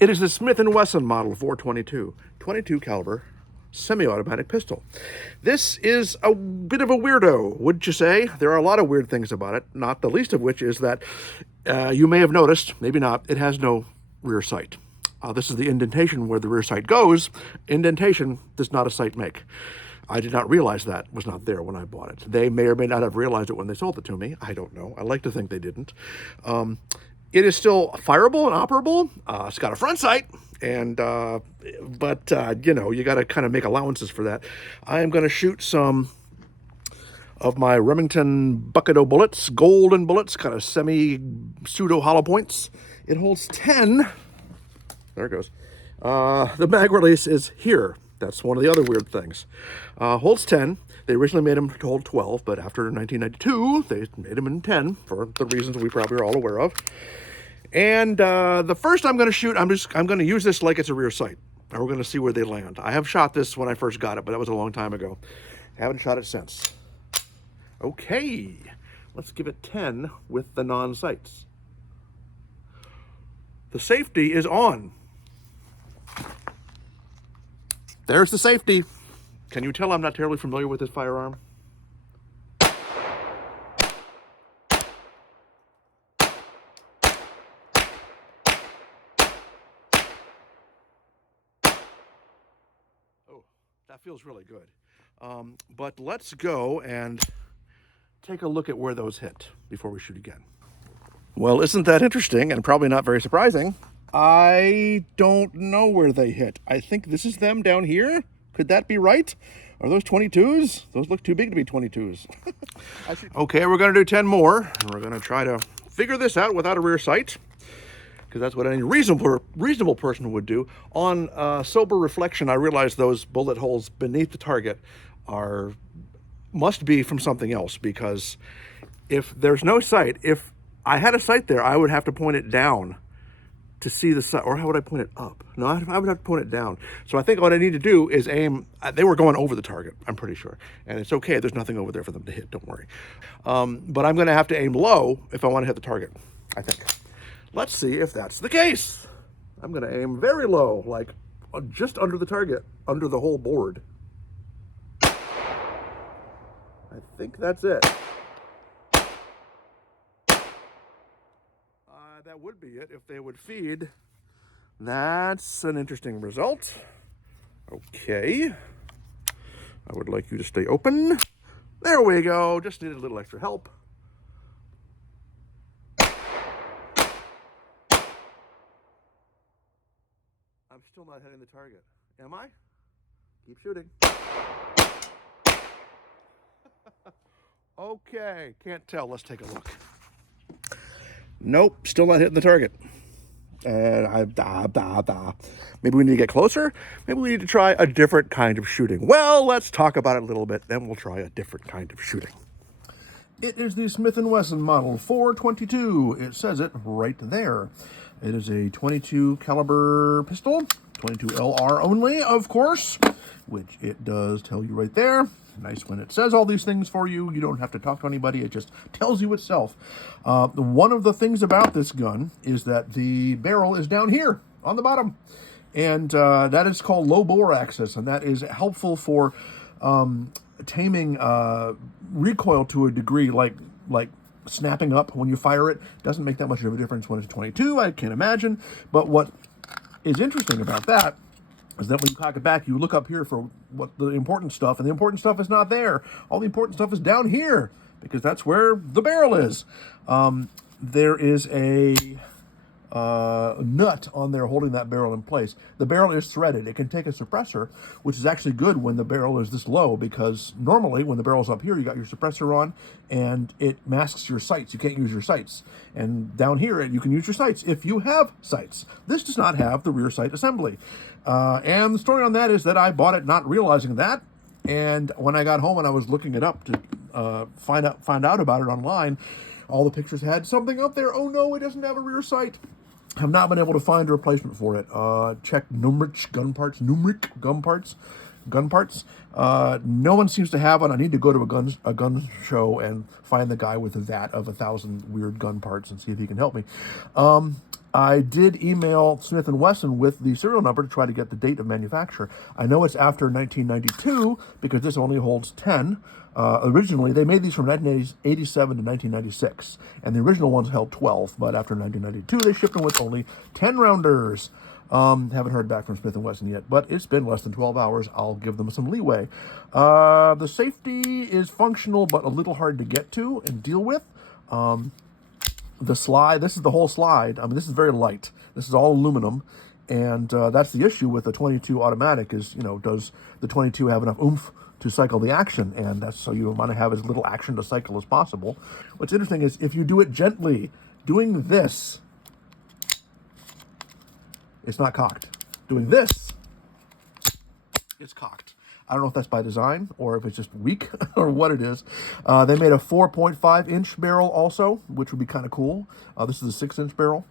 It is the Smith & Wesson Model 422, 22 caliber semi-automatic pistol. This is a bit of a weirdo, wouldn't you say? There are a lot of weird things about it, not the least of which is that you may have noticed, maybe not, it has no rear sight. This is the indentation where the rear sight goes. Indentation does not a sight make. I did not realize that was not there when I bought it. They may or may not have realized it when they sold it to me. I don't know. I like to think they didn't. It is still fireable and operable. It's got a front sight, and but you know, you got to kind of make allowances for that. I am going to shoot some of my Remington Bucket-O bullets, golden bullets, kind of semi-pseudo hollow points. It holds 10. There it goes. The mag release is here. That's one of the other weird things. Holds 10. They originally made them to hold 12, but after 1992, they made them in 10 for the reasons we probably are all aware of. And the first I'm going to shoot, I'm going to use this like it's a rear sight. And we're going to see where they land. I have shot this when I first got it, but that was a long time ago. Haven't shot it since. Okay, let's give it 10 with the non-sights. The safety is on. There's the safety. Can you tell I'm not terribly familiar with this firearm? Oh, that feels really good. But let's go and take a look at where those hit before we shoot again. Well, isn't that interesting and probably not very surprising? I don't know where they hit. I think this is them down here. Could that be right? Are those 22s? Those look too big to be 22s. Okay, we're going to do 10 more. And we're going to try to figure this out without a rear sight, because that's what any reasonable person would do. On sober reflection, I realized those bullet holes beneath the target must be from something else, because if there's no sight, if I had a sight there, I would have to point it down to see the sight, or how would I point it up? No, I would have to point it down. So I think what I need to do is aim. They were going over the target, I'm pretty sure, and it's okay. There's nothing over there for them to hit. Don't worry. But I'm going to have to aim low if I want to hit the target, I think. Let's see if that's the case. I'm going to aim very low, like just under the target, under the whole board. I think that's it. That would be it if they would feed. That's an interesting result. Okay. I would like you to stay open. There we go. Just needed a little extra help. I'm still not hitting the target. Am I? Keep shooting. Okay. Can't tell. Let's take a look. Nope, still not hitting the target. Maybe we need to get closer. Maybe we need to try a different kind of shooting. Well, let's talk about it a little bit, then we'll try a different kind of shooting. It is the Smith & Wesson Model 422. It says it right there. It is a 22 caliber pistol, 22 LR only, of course, which it does tell you right there. Nice when it says all these things for you. You don't have to talk to anybody. It just tells you itself. One of the things about this gun is that the barrel is down here on the bottom. And that is called low bore access. And that is helpful for taming recoil to a degree, like snapping up when you fire it. Doesn't make that much of a difference when it's 22, I can't imagine. But what is interesting about that is that when you cock it back, you look up here for what the important stuff, and the important stuff is not there. All the important stuff is down here, because that's where the barrel is. There is a nut on there holding that barrel in place. The barrel is threaded. It can take a suppressor, which is actually good when the barrel is this low, because normally when the barrel's up here, you got your suppressor on, and it masks your sights. You can't use your sights. And down here, you can use your sights if you have sights. This does not have the rear sight assembly. And the story on that is that I bought it not realizing that, and when I got home and I was looking it up to find out about it online, all the pictures had something up there. Oh no, it doesn't have a rear sight. Have not been able to find a replacement for it. Check Numrich gun parts. No one seems to have one. I need to go to a gun show and find the guy with a vat of 1,000 weird gun parts and see if he can help me. I did email Smith & Wesson with the serial number to try to get the date of manufacture. I know it's after 1992 because this only holds 10. Originally, they made these from 1987 to 1996, and the original ones held 12, but after 1992, they shipped them with only 10 rounders. Haven't heard back from Smith & Wesson yet, but it's been less than 12 hours. I'll give them some leeway. The safety is functional, but a little hard to get to and deal with. The slide, this is the whole slide. I mean, this is very light. This is all aluminum, and that's the issue with the 22 automatic is, does the 22 have enough oomph to cycle the action? And that's so you want to have as little action to cycle as possible. What's interesting is if you do it gently, doing this, it's not cocked. Doing this, it's cocked. I don't know if that's by design or if it's just weak or what it is. They made a 4.5-inch barrel also, which would be kind of cool. This is a 6-inch barrel.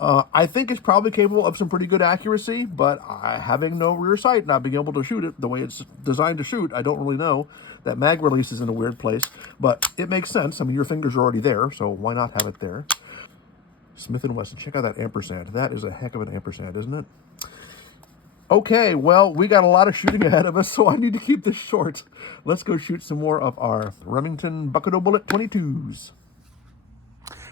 I think it's probably capable of some pretty good accuracy, but having no rear sight, not being able to shoot it the way it's designed to shoot, I don't really know. That mag release is in a weird place, but it makes sense. I mean, your fingers are already there, so why not have it there? Smith & Wesson, check out that ampersand. That is a heck of an ampersand, isn't it? Okay, well, we got a lot of shooting ahead of us, so I need to keep this short. Let's go shoot some more of our Remington Bucket Bullet 22s.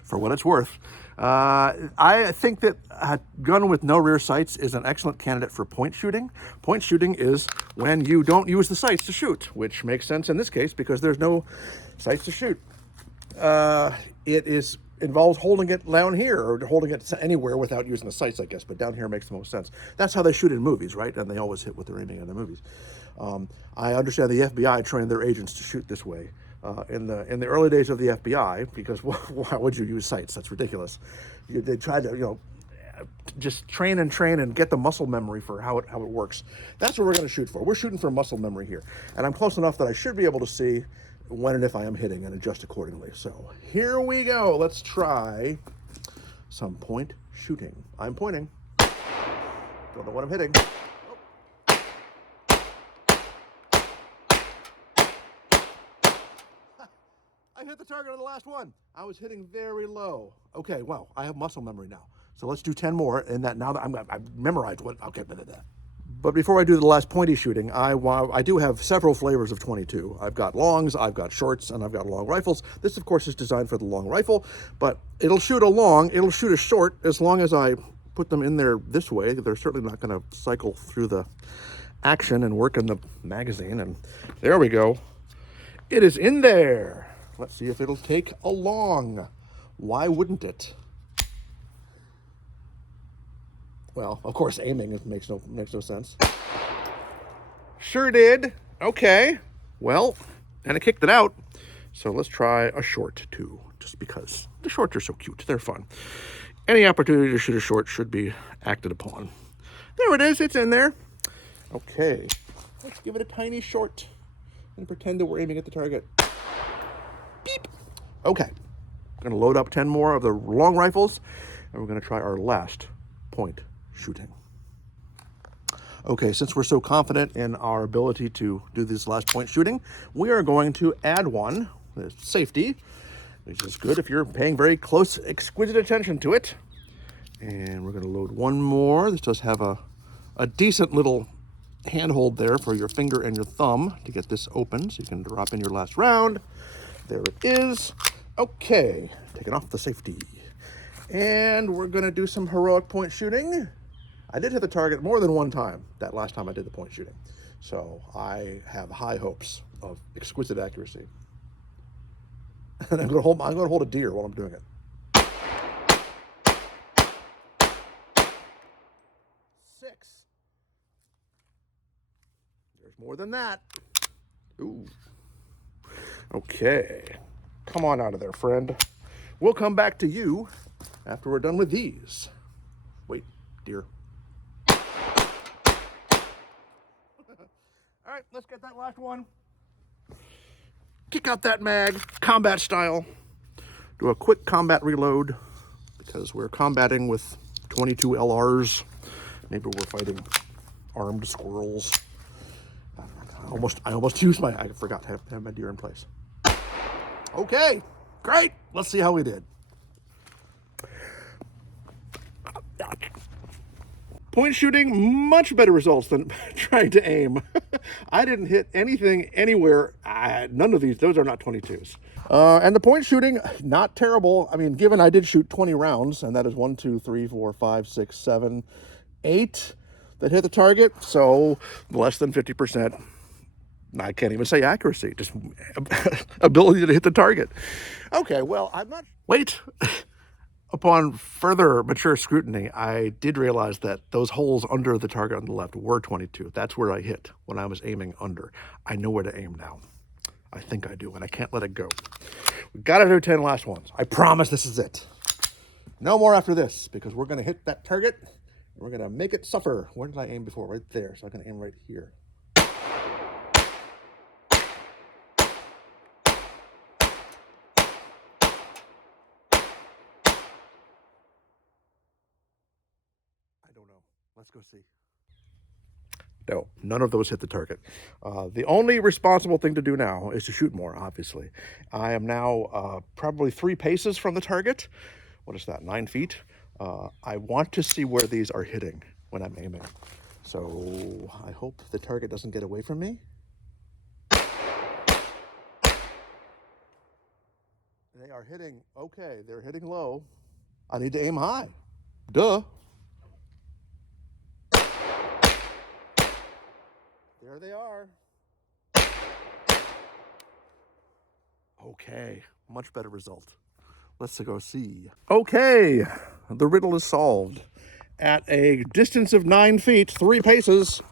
For what it's worth, I think that a gun with no rear sights is an excellent candidate for point shooting. Point shooting is when you don't use the sights to shoot, which makes sense in this case because there's no sights to shoot. It involves holding it down here or holding it anywhere without using the sights, I guess, but down here makes the most sense. That's how they shoot in movies, right? And they always hit what they're aiming in the movies. I understand the FBI trained their agents to shoot this way in the early days of the FBI because why would you use sights? That's ridiculous. They tried to, just train and get the muscle memory for how it works. That's what we're going to shoot for. We're shooting for muscle memory here. And I'm close enough that I should be able to see when and if I am hitting and adjust accordingly. So here we go. Let's try some point shooting. I'm pointing. Don't know what I'm hitting. I hit the target on the last one. I was hitting very low. Okay, well, I have muscle memory now. So let's do 10 more, and that now that I've memorized what. Okay, but before I do the last pointy shooting, I do have several flavors of 22. I've got longs, I've got shorts, and I've got long rifles. This, of course, is designed for the long rifle, but it'll shoot a long, it'll shoot a short as long as I put them in there this way. They're certainly not going to cycle through the action and work in the magazine. And there we go. It is in there. Let's see if it'll take a long. Why wouldn't it? Well, of course, aiming makes no sense. Sure did. Okay. Well, and I kicked it out. So let's try a short too, just because the shorts are so cute. They're fun. Any opportunity to shoot a short should be acted upon. There it is. It's in there. Okay. Let's give it a tiny short and pretend that we're aiming at the target. Beep. Okay. I'm going to load up 10 more of the long rifles, and we're going to try our last point shooting. Okay, since we're so confident in our ability to do this last point shooting, we are going to add one, safety, which is good if you're paying very close, exquisite attention to it. And we're going to load one more. This does have a decent little handhold there for your finger and your thumb to get this open, so you can drop in your last round. There it is. Okay, taking off the safety. And we're going to do some heroic point shooting. I did hit the target more than one time that last time I did the point shooting. So I have high hopes of exquisite accuracy. And I'm going to hold a deer while I'm doing it. 6. There's more than that. Ooh. Okay. Come on out of there, friend. We'll come back to you after we're done with these. Wait, dear. All right, let's get that last one. Kick out that mag, combat style. Do a quick combat reload because we're combating with 22 LRs. Maybe we're fighting armed squirrels. I almost used I forgot to have my deer in place. Okay, great. Let's see how we did. Point shooting, much better results than trying to aim. I didn't hit anything anywhere. None of these, those are not 22s. And the point shooting, not terrible. I mean, given I did shoot 20 rounds, and that is 1, 2, 3, 4, 5, 6, 7, 8 that hit the target, so less than 50%. I can't even say accuracy, just ability to hit the target. Okay, well, I'm not... Wait. Upon further mature scrutiny, I did realize that those holes under the target on the left were 22. That's where I hit when I was aiming under. I know where to aim now. I think I do, and I can't let it go. We've got to do 10 last ones. I promise this is it. No more after this, because we're going to hit that target, and we're going to make it suffer. Where did I aim before? Right there. So I'm going to aim right here. I don't know. Let's go see. No, none of those hit the target. The only responsible thing to do now is to shoot more, obviously. I am now probably 3 paces from the target. What is that, 9 feet? I want to see where these are hitting when I'm aiming. So I hope the target doesn't get away from me. They are hitting, okay, they're hitting low. I need to aim high. Duh. There they are. Okay, much better result. Let's go see. Okay, the riddle is solved. At a distance of 9 feet, 3 paces,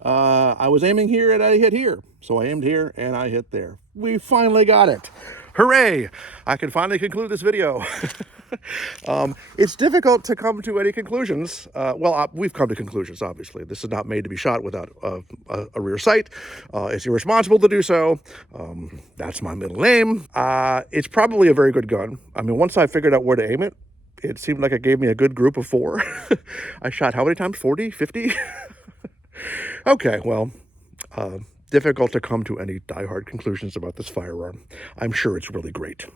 I was aiming here and I hit here. So I aimed here and I hit there. We finally got it. Hooray! I can finally conclude this video. It's difficult to come to any conclusions. We've come to conclusions, obviously. This is not made to be shot without a rear sight. It's irresponsible to do so. That's my middle name. It's probably a very good gun. I mean, once I figured out where to aim it, it seemed like it gave me a good group of 4. I shot how many times? 40? 50? Okay, well, difficult to come to any diehard conclusions about this firearm. I'm sure it's really great.